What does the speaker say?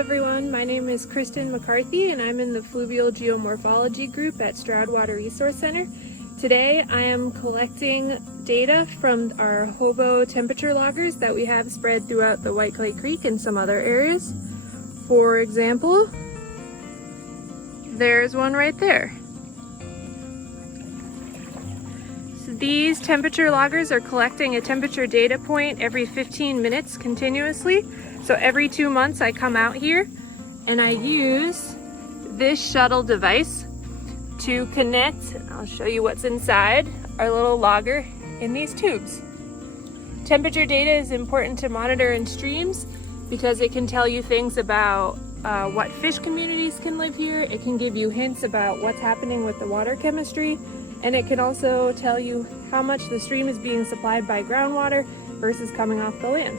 everyone, my name is Kristen McCarthy and I'm in the Fluvial Geomorphology group at Stroud Water Research Center. Today I am collecting data from our hobo temperature loggers that we have spread throughout the White Clay Creek and some other areas. For example, there's one right there. So these temperature loggers are collecting a temperature data point every 15 minutes continuously. So every 2 months I come out here and I use this shuttle device to connect, I'll show you what's inside our little logger in these tubes. Temperature data is important to monitor in streams because it can tell you things about what fish communities can live here. It can give you hints about what's happening with the water chemistry, and it can also tell you how much the stream is being supplied by groundwater versus coming off the land.